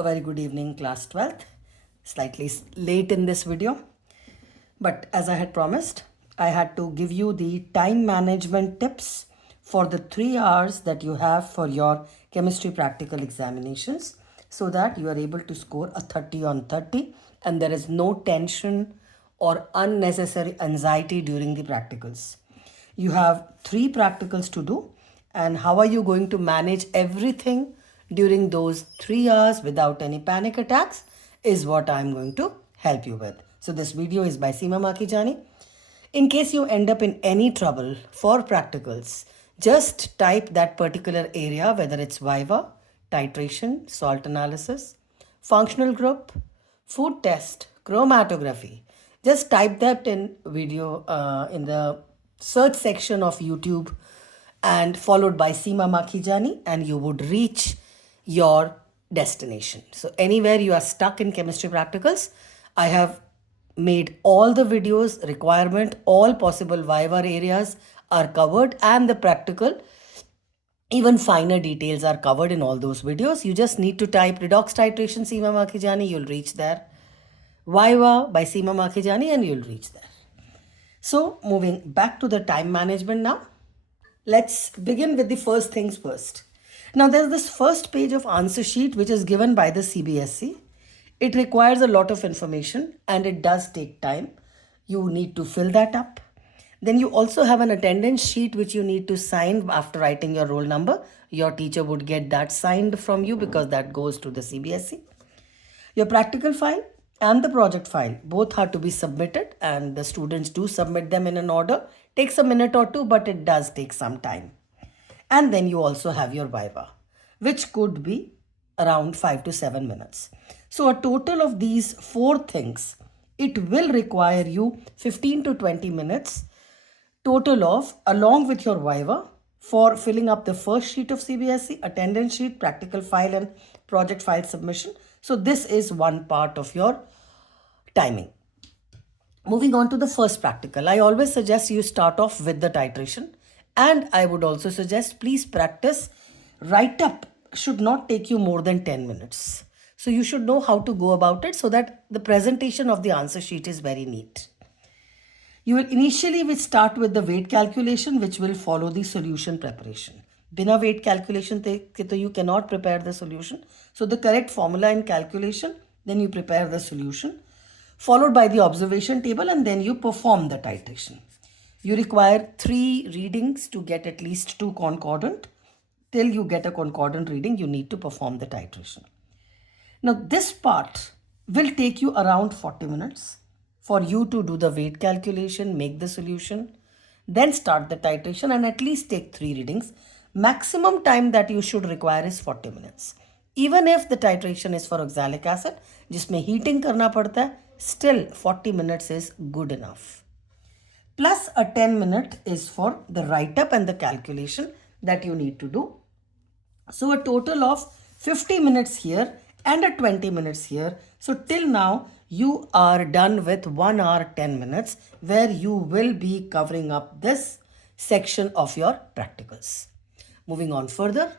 A very good evening, class 12th. Slightly late in this video, but as I had promised, I had to give you the time management tips for the 3 hours that you have for your chemistry practical examinations so that you are able to score a 30 on 30 and there is no tension or unnecessary anxiety during the practicals. You have 3 practicals to do, and how are you going to manage everything during those 3 hours without any panic attacks is what I'm going to help you with. So this video is by Seema Makijani. In case you end up in any trouble for practicals, just type that particular area, whether it's Viva, titration, salt analysis, functional group, food test, chromatography. Just type that in video in the search section of YouTube and followed by Seema Makijani, and you would reach your destination. So anywhere you are stuck in chemistry practicals, I have made all the videos requirement, all possible Viva areas are covered, and the practical, even finer details are covered in all those videos. You just need to type redox titration Seema Makijani, you'll reach there. Viva by Seema Makijani, and you'll reach there. So moving back to the time management now, let's begin with the first things first. Now there's this first page of answer sheet which is given by the CBSE. It requires a lot of information and it does take time. You need to fill that up. Then you also have an attendance sheet which you need to sign after writing your roll number. Your teacher would get that signed from you because that goes to the CBSE. Your practical file and the project file both have to be submitted, and the students do submit them in an order. Takes a minute or two, but it does take some time. And then you also have your Viva, which could be around 5 to 7 minutes. So a total of these 4 things, it will require you 15 to 20 minutes total of, along with your Viva, for filling up the first sheet of CBSE, attendance sheet, practical file and project file submission. So this is one part of your timing. Moving on to the first practical, I always suggest you start off with the titration, and I would also suggest please practice. Write up should not take you more than 10 minutes. So you should know how to go about it so that the presentation of the answer sheet is very neat. You will initially start with the weight calculation, which will follow the solution preparation. Bina weight calculation ke you cannot prepare the solution. So the correct formula in calculation, then you prepare the solution, followed by the observation table, and then you perform the titration. You require 3 readings to get at least 2 concordant. Till you get a concordant reading, you need to perform the titration. Now this part will take you around 40 minutes for you to do the weight calculation, make the solution, then start the titration and at least take 3 readings. Maximum time that you should require is 40 minutes. Even if the titration is for oxalic acid, जिसमें heating करना पड़ता है, still 40 minutes is good enough. Plus a 10-minute is for the write-up and the calculation that you need to do. So a total of 50 minutes here and a 20 minutes here. So till now you are done with 1 hour 10 minutes where you will be covering up this section of your practicals. Moving on further,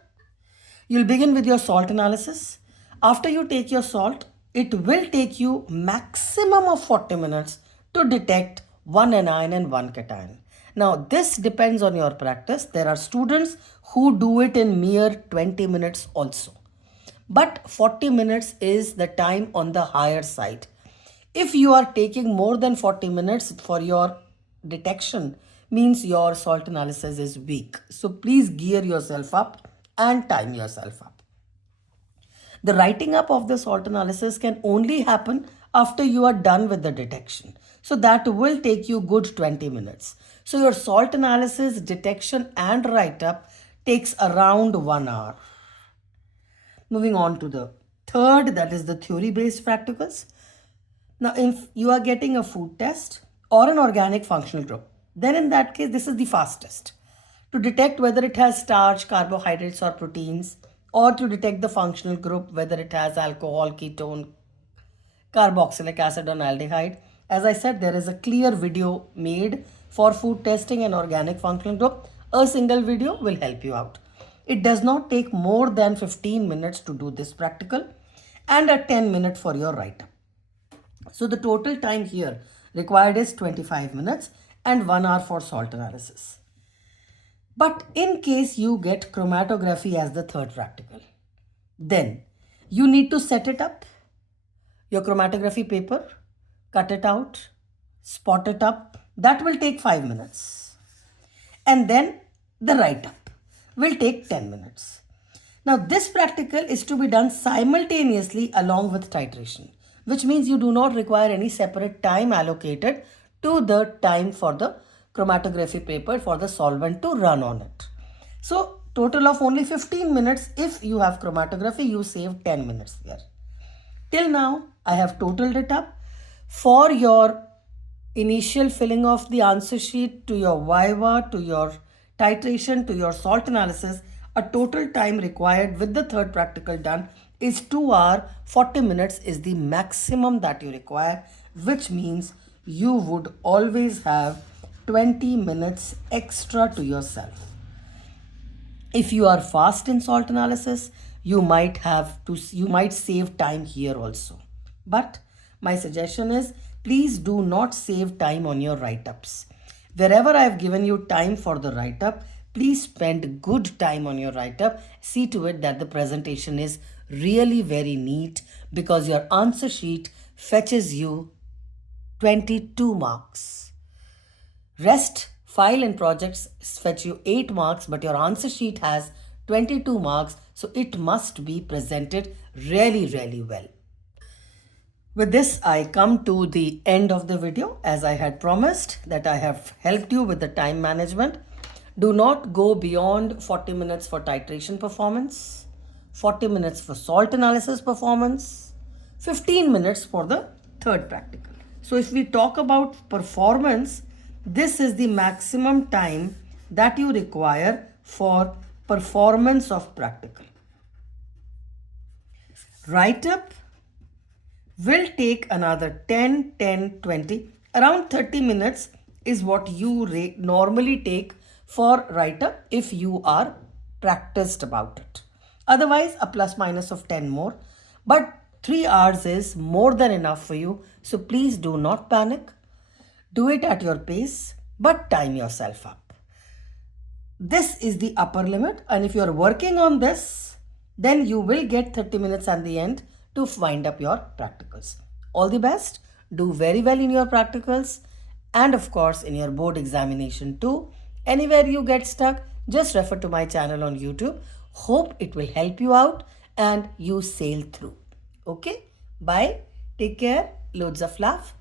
you'll begin with your salt analysis. After you take your salt, it will take you maximum of 40 minutes to detect 1 anion and 1 cation. Now this depends on your practice. There are students who do it in mere 20 minutes also. But 40 minutes is the time on the higher side. If you are taking more than 40 minutes for your detection, means your salt analysis is weak. So please gear yourself up and time yourself up. The writing up of the salt analysis can only happen after you are done with the detection. So that will take you good 20 minutes. So your salt analysis, detection and write up takes around 1 hour. Moving on to the third, that is the theory based practicals. Now if you are getting a food test or an organic functional group, then in that case this is the fastest. To detect whether it has starch, carbohydrates or proteins, or to detect the functional group, whether it has alcohol, ketone, carboxylic acid or aldehyde. As I said, there is a clear video made for food testing and organic functional group. A single video will help you out. It does not take more than 15 minutes to do this practical. and a 10-minute for your write-up. So the total time here required is 25 minutes and 1 hour for salt analysis. But in case you get chromatography as the third practical, then you need to set it up, your chromatography paper, cut it out, spot it up. That will take 5 minutes. And then the write-up will take 10 minutes. Now this practical is to be done simultaneously along with titration, which means you do not require any separate time allocated to the time for the chromatography paper for the solvent to run on it. So total of only 15 minutes. If you have chromatography, you save 10 minutes here. Till now, I have totaled it up. For your initial filling of the answer sheet, to your viva, to your titration, to your salt analysis, a total time required with the third practical done is 2 hours. 40 minutes is the maximum that you require, which means you would always have 20 minutes extra to yourself. If you are fast in salt analysis, you might save time here also. But my suggestion is, please do not save time on your write-ups. Wherever I have given you time for the write-up, please spend good time on your write-up. See to it that the presentation is really very neat, because your answer sheet fetches you 22 marks. Rest, file and projects fetch you 8 marks, but your answer sheet has 22 marks, so it must be presented really, really well. With this, I come to the end of the video. As I had promised that I have helped you with the time management. Do not go beyond 40 minutes for titration performance, 40 minutes for salt analysis performance, 15 minutes for the third practical. So if we talk about performance, this is the maximum time that you require for performance of practical. Write-up will take another 10, 20, around 30 minutes is what you normally take for write-up if you are practiced about it. Otherwise, a plus minus of 10 more. But 3 hours is more than enough for you. So please do not panic. Do it at your pace, but time yourself up. This is the upper limit, and if you are working on this, then you will get 30 minutes at the end to wind up your practicals. All the best. Do very well in your practicals, and of course in your board examination too. Anywhere you get stuck, just refer to my channel on YouTube. Hope it will help you out and you sail through. Okay? Bye. Take care. Loads of love.